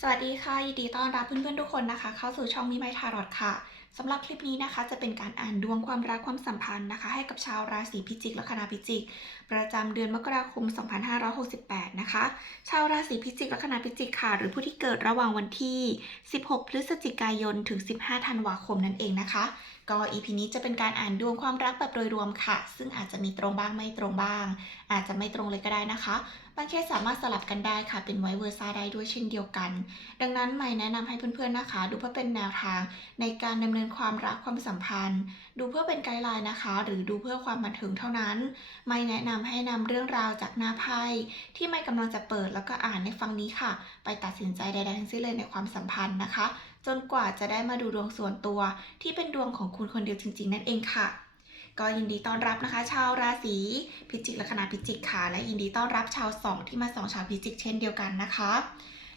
สวัสดีค่ะ ยินดีต้อนรับเพื่อนๆทุกคนนะคะ เข้าสู่ช่องมิไมทารอดค่ะสำหรับคลิปนี้นะคะ จะเป็นการอ่านดวงความรักความสัมพันธ์นะคะ ให้กับชาวราศีพิจิกและคณะพิจิก ประจำเดือนมกราคม 2568 นะคะ ชาวราศีพิจิกและคณะพิจิกค่ะ หรือผู้ที่เกิดระหว่างวันที่ 16 พฤศจิกายน ถึง 15 ธันวาคมนั่นเองนะคะก็ EP นี้จะเป็นการอ่านดวงความรักแบบโดยรวมค่ะ ซึ่งอาจจะมีตรงบ้างไม่ตรงบ้าง อาจจะไม่ตรงเลยก็ได้นะคะางเคสสามารถสลับกันได้ค่ะ เป็นไวเวอร์ซ่าได้ด้วยเช่นเดียวกัน ดังนั้นไม่แนะนำให้เพื่อนๆนะคะ ดูเพื่อเป็นแนวทางในการดำเนินความรักความสัมพันธ์ ดูเพื่อเป็นไกด์ไลน์นะคะ หรือดูเพื่อความบันเทิงเท่านั้น ไม่แนะนำให้นำเรื่องราวจากหน้าไพ่ที่ไม่กำลังจะเปิดแล้วก็อ่านในฟังนี้ค่ะ ไปตัดสินใจใดๆทั้งสิ้นเลยในความสัมพันธ์นะคะ จนกว่าจะได้มาดูดวงส่วนตัว ที่เป็นดวงของคุณคนเดียวจริง ๆ นั่นเองค่ะ ก็ยินดีต้อนรับนะคะ ชาวราศีพิจิกและคณะพิจิกค่ะ และยินดีต้อนรับชาวสองที่มาสองชาวพิจิกเช่นเดียวกันนะคะ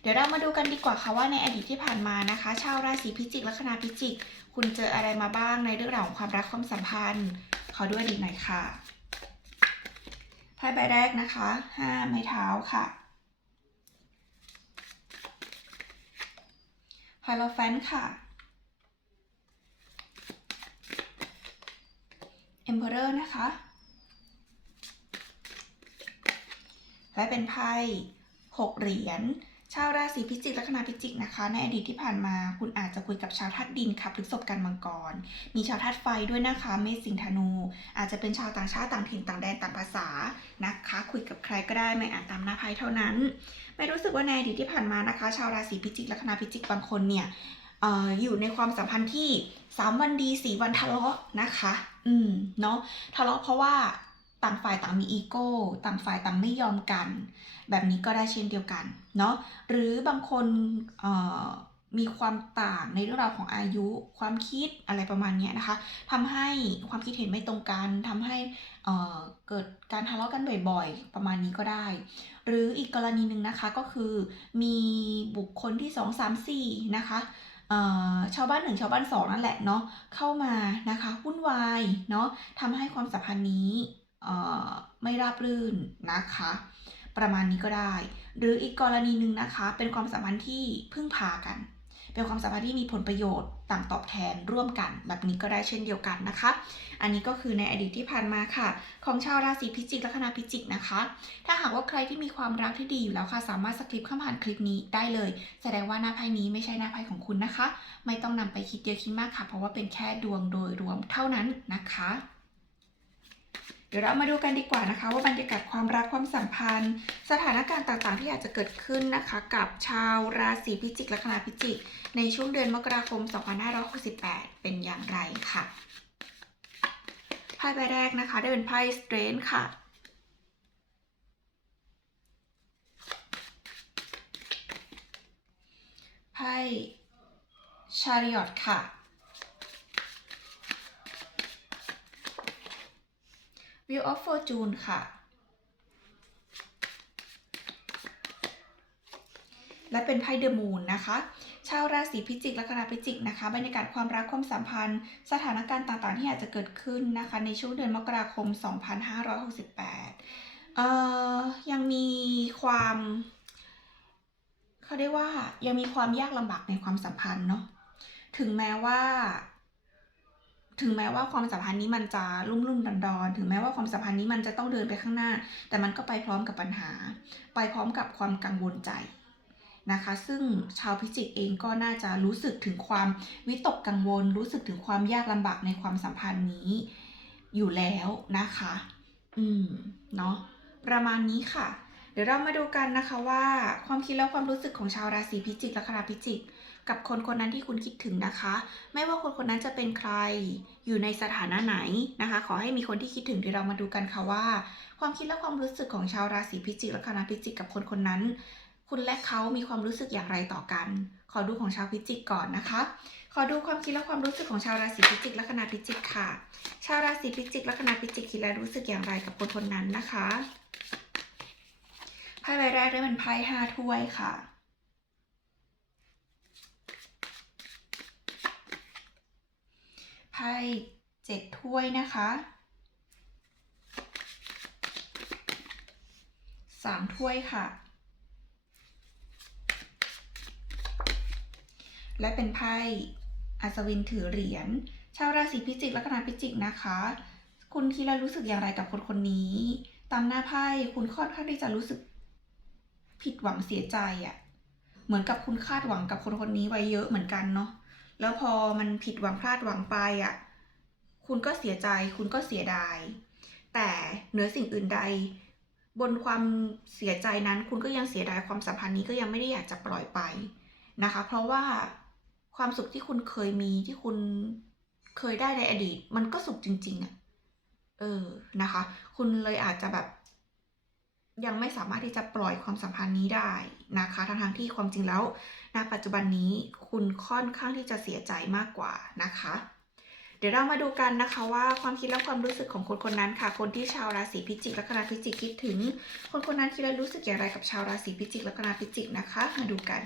เดี๋ยวเรามาดูกันดีกว่าค่ะว่าในอดีตที่ผ่านมานะคะ ชาวราศีพิจิกและคณะพิจิก คุณเจออะไรมาบ้างในเรื่องราวของความรักความสัมพันธ์ ขอด้วยดีหน่อยค่ะไพ่ใบแรกนะคะห้าไม้เท้าค่ะไฮโลแฟนค่ะ Emperor นะคะ และเป็นไพ่หกเหรียญชาวราศีพิจิกและคณะพิจิกนะคะ ในอดีตที่ผ่านมาคุณอาจจะคุยกับชาวธาตุดินค่ะพฤษภกันมังกร มีชาวธาตุไฟด้วยนะคะเมษสิงธนู อาจจะเป็นชาวต่างชาติต่างถิ่นต่างแดนต่างภาษานะคะ คุยกับใครก็ได้ไม่อ่านตามหน้าไพ่เท่านั้น ไม่รู้สึกว่าในอดีตที่ผ่านมานะคะ ชาวราศีพิจิกและคณะพิจิกบางคนเนี่ยอออยู่ในความสัมพันธ์ที่ 3 วันดี 4 วันทะเลาะนะคะ อืมเนาะทะเลาะเพราะว่าต่างฝ่ายต่างมีอีโก้ ต่างฝ่ายต่างไม่ยอมกัน แบบนี้ก็ได้เช่นเดียวกันเนาะหรือบางคนมีความต่างในเรื่องราวของอายุความคิดอะไรประมาณนี้นะคะทำให้ความคิดเห็นไม่ตรงกันทำให้เอ่อเกิดการทะเลาะกันบ่อยๆ ประมาณนี้ก็ได้ หรืออีกกรณีหนึ่งนะคะก็คือมีบุคคลที่ 2 3 4 นะคะ ชาวบ้านหนึ่งชาวบ้านสองนั่นแหละเนาะเข้ามานะคะวุ่นวายเนาะทำให้ความสัมพันธ์นี้ไม่ราบรื่นนะคะ ประมาณนี้ก็ได้ หรืออีกกรณีหนึ่งนะคะ เป็นความสัมพันธ์ที่พึ่งพากัน เป็นความสัมพันธ์ที่มีผลประโยชน์ต่างตอบแทนร่วมกันแบบนี้ก็ได้เช่นเดียวกันนะคะ อันนี้ก็คือในอดีตที่ผ่านมาค่ะ ของชาวราศีพิจิกและคณะพิจิกนะคะ ถ้าหากว่าใครที่มีความรักที่ดีอยู่แล้วค่ะ สามารถสคริปข้ามผ่านคลิปนี้ได้เลย แสดงว่าหน้าไพ่นี้ไม่ใช่หน้าไพ่ของคุณนะคะ ไม่ต้องนำไปคิดเยอะคิดมากค่ะ เพราะว่าเป็นแค่ดวงโดยรวมเท่านั้นนะคะ เดี๋ยวเรามาดูกันดีกว่านะคะ ว่าบรรยากาศความรักความสัมพันธ์ สถานการณ์ต่างๆ ที่อาจจะเกิดขึ้นนะคะ กับชาวราศีพิจิกและคณะพิจิก ในช่วงเดือนมกราคม 2568 เป็นอย่างไรค่ะไพ่ใบแรกนะคะ ได้เป็นไพ่ Strength ค่ะไพ่ Chariot ค่ะ Wheel of Fortune ค่ะ และเป็นไพ่ The Moon นะคะ ชาวราศีพิจิกและคณะพิจิกนะคะ บรรยากาศความรักความสัมพันธ์ สถานการณ์ต่างๆ ที่อาจจะเกิดขึ้นนะคะ ในช่วงเดือนมกราคม 2568 เอ่อ ยังมีความเขาเรียกว่ายังมีความยากลำบากในความสัมพันธ์เนาะ ถึงแม้ว่า ถึงแม้ว่าความสัมพันธ์นี้มันจะรุ่มรุ่มดอนดอนถึงแม้ว่าความสัมพันธ์นี้มันจะต้องเดินไปข้างหน้า แต่มันก็ไปพร้อมกับปัญหา ไปพร้อมกับความกังวลใจนะคะ ซึ่งชาวพิจิกเองก็น่าจะรู้สึกถึงความวิตกกังวล รู้สึกถึงความยากลำบากในความสัมพันธ์นี้อยู่แล้วนะคะ อืม เนาะ ประมาณนี้ค่ะ เดี๋ยวเรามาดูกันนะคะว่า ความคิดและความรู้สึกของชาวราศีพิจิกและคณะพิจิก กับคนคนนั้นที่คุณคิดถึงนะคะ ไม่ว่าคนคนนั้นจะเป็นใครอยู่ในสถานะไหนนะคะ ขอให้มีคนที่คิดถึงเดี๋ยวเรามาดูกันค่ะว่า ความคิดและความรู้สึกของชาวราศีพิจิกและคณะพิจิกกับคนคนนั้น คุณและเขามีความรู้สึกอย่างไรต่อกัน ขอดูของชาวพิจิกก่อนนะคะ ขอดูความคิดและความรู้สึกของชาวราศีพิจิกและคณะพิจิกค่ะ ชาวราศีพิจิกและคณะพิจิกคิดและรู้สึกอย่างไรกับคนคนนั้นนะคะไพ่ใบแรกได้เป็นไพ่ห้าถ้วยค่ะ ไพ่เจ็ดถ้วยนะคะสามถ้วยค่ะ และเป็นไพ่อัศวินถือเหรียญ ชาวราศีพิจิกแลัคนาพิจิกนะคะ คุณคิดและรู้สึกอย่างไรกับคนคนนี้ ตามหน้าไพ่คุณค่อนข้างที่จะรู้สึกผิดหวังเสียใจอะ่ะ เหมือนกับคุณคาดหวังกับคนคนนี้ไว้เยอะเหมือนกันเนาะ แล้วพอมันผิดหวังพลาดหวังไปอะ่ะ คุณก็เสียใจ คุณก็เสียดาย แต่เหนือสิ่งอื่นใด บนความเสียใจนั้น คุณก็ยังเสียดายความสัมพันธ์นี้ก็ยังไม่ได้อยากจะปล่อยไปนะคะ เพราะว่าความสุขที่คุณเคยมีที่คุณเคยได้ในอดีต มันก็สุขจริง ๆอะ่ะ เออ นะคะ คุณเลยอาจจะแบบ ยังไม่สามารถที่จะปล่อยความสัมพันธ์นี้ได้นะคะทั้งทางที่ความจริงแล้วณปัจจุบันนี้คุณค่อนข้างที่จะเสียใจมากกว่านะคะ เดี๋ยวเรามาดูกันนะคะว่าความคิดและความรู้สึกของคนคนนั้นค่ะ คนที่ชาวราศีพิจิกแลัคนาพิจิกคิดถึง คนคนนั้นคิดและรู้สึกอย่างไรกับชาวราศีพิจิกแลัคนาพิจิกนะคะ มาดูกัน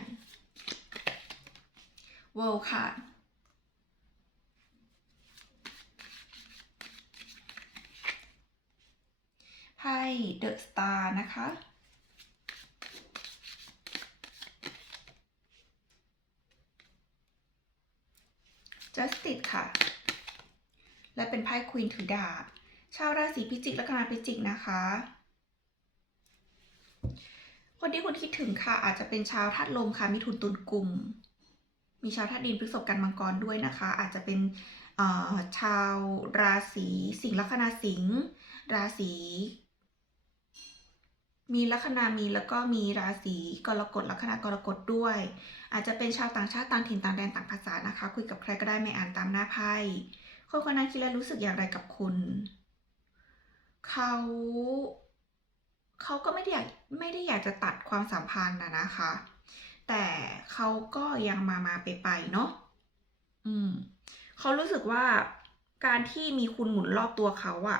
เวิลค่ะ ไพ่ เดอะสตาร์นะคะ Justice ค่ะ และเป็นไพ่ควีนถือดาบ ชาวราศีพิจิกและคณะพิจิกนะคะ คนที่คุณคิดถึงค่ะอาจจะเป็นชาวธาตุลมค่ะมิถุนตุลกุมมีชาวธาตุดินพฤษภกันมังกรด้วยนะคะ อาจจะเป็นชาวราศีสิงห์ลัคนาสิงห์ราศี มีลัคนามีแล้วก็มีราศีกรกฎลัคนากรกฎด้วย อาจจะเป็นชาวต่างชาติต่างถิ่นต่างแดนต่างภาษานะคะ คุยกับใครก็ได้ไม่อ่านตามหน้าไพ่คนคนนั้นคิดและรู้สึกอย่างไรกับคุณ เขาเขาก็ไม่ได้อยากไม่ได้อยากจะตัดความสัมพันธ์นะนะคะ แต่เขาก็ยังมามาไปไปเนาะอืมเขารู้สึกว่าการที่มีคุณหมุนรอบตัวเขาอะ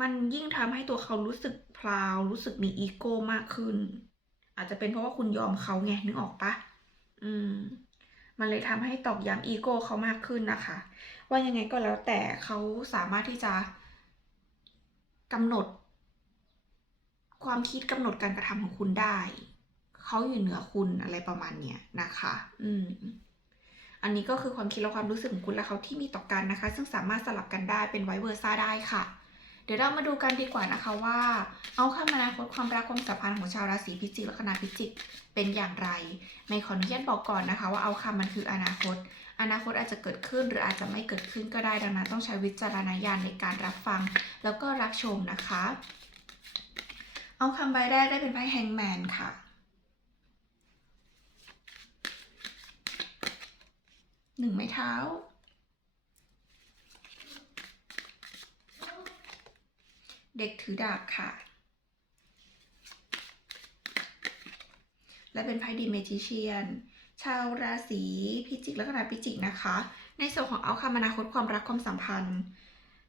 มันยิ่งทำให้ตัวเขารู้สึกพลาวรู้สึกมีอีโก้มากขึ้น อาจจะเป็นเพราะว่าคุณยอมเขาไงนึกออกปะอืม มันเลยทำให้ตอกย้ำอีโก้เขามากขึ้นนะคะ ว่ายังไงก็แล้วแต่เขาสามารถที่จะกำหนด ความคิดกำหนดการกระทำของคุณได้ เขาอยู่เหนือคุณอะไรประมาณเนี้ยนะคะ อืมอันนี้ก็คือความคิดและความรู้สึกของคุณและเขาที่มีต่อกันนะคะ ซึ่งสามารถสลับกันได้เป็นไวเวอร์ซ่าได้ค่ะ เดี๋ยวเรามาดูกันดีกว่านะคะว่า เอาคำอนาคตความรักความสัมพันธ์ของชาวราศีพิจิกและคณะพิจิกเป็นอย่างไร ไม่ขออนุญาตบอกก่อนนะคะ ว่าเอาคำมันคืออนาคต อนาคตอาจจะเกิดขึ้นหรืออาจจะไม่เกิดขึ้นก็ได้ดังนั้นต้องใช้วิจารณญาณในการรับฟัง แล้วก็รับชมนะคะ เอาคำใบแรกได้เป็นไพ่แฮงแมนค่ะหนึ่งไม้เท้า เด็กถือดาบค่ะ และเป็นไพ่ดีเมจิเชียน ชาวราศีพิจิกและคณะพิจิกนะคะ ในส่วนของเอาคำอนาคตความรักความสัมพันธ์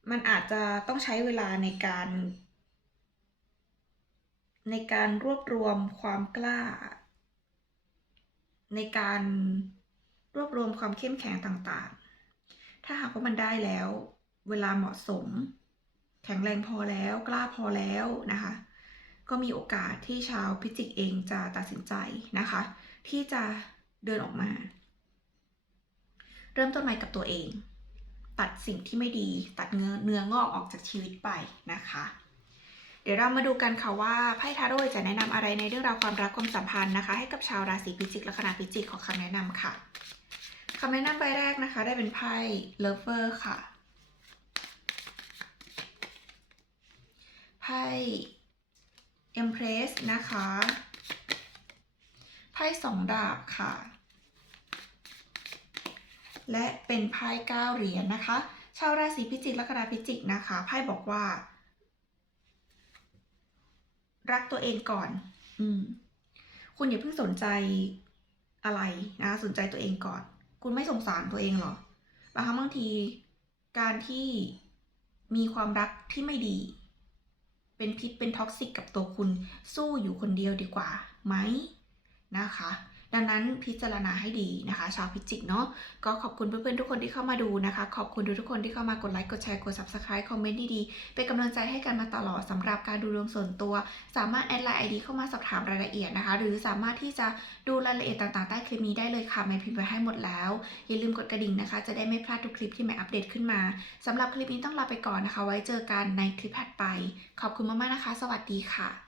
มันอาจจะต้องใช้เวลาในการ ในการรวบรวมความกล้า ในการรวบรวมความเข้มแข็งต่างๆ ถ้าหากว่ามันได้แล้ว เวลาเหมาะสม แข็งแรงพอแล้ว กล้าพอแล้วนะคะ ก็มีโอกาสที่ชาวพิจิกเองจะตัดสินใจนะคะ ที่จะเดินออกมา เริ่มต้นใหม่กับตัวเอง ตัดสิ่งที่ไม่ดีตัดเนื้อเนื้องอกออกจากชีวิตไปนะคะ เดี๋ยวเรามาดูกันค่ะว่าไพ่ทาโร่จะแนะนำอะไรในเรื่องราวความรักความสัมพันธ์นะคะ ให้กับชาวราศีพิจิกและคณะพิจิกขอคำแนะนำค่ะคำแนะนำใบแรกนะคะ ได้เป็นไพ่เลิฟเวอร์ค่ะ ไพ่ Empress นะคะ ไพ่สองดาบค่ะ และเป็นไพ่เก้าเหรียญนะคะ ชาวราศีพิจิกและคณะพิจิกนะคะ ไพ่บอกว่า รักตัวเองก่อน อืม คุณอย่าเพิ่งสนใจอะไรนะ สนใจตัวเองก่อน คุณไม่สงสารตัวเองหรอบางครั้งบางที การที่มีความรักที่ไม่ดี เป็นพิษเป็นท็อกซิกกับตัวคุณสู้อยู่คนเดียวดีกว่าไหมนะคะ ดังนั้นพิจารณาให้ดีนะคะ ชาวพิจิกเนาะก็ขอบคุณเพื่อนๆทุกคนที่เข้ามาดูนะคะ ขอบคุณทุกคนที่เข้ามากดไลค์กดแชร์กด subscribe คอมเมนต์ดีๆเป็นกำลังใจให้กันมาตลอดสำหรับการดูดวงส่วนตัว สามารถแอดไลน์ไอดีเข้ามาสอบถามรายละเอียดนะคะ หรือสามารถที่จะดูรายละเอียดต่างๆใต้คลิปนี้ได้เลยค่ะไม่พิมพ์ไว้ให้หมดแล้ว อย่าลืมกดกระดิ่งนะคะ จะได้ไม่พลาดทุกคลิปที่แม่อัปเดตขึ้นมาสำหรับคลิปนี้ต้องลาไปก่อนนะคะ ไว้เจอกันในคลิปถัดไป ขอบคุณมากๆนะคะ สวัสดีค่ะ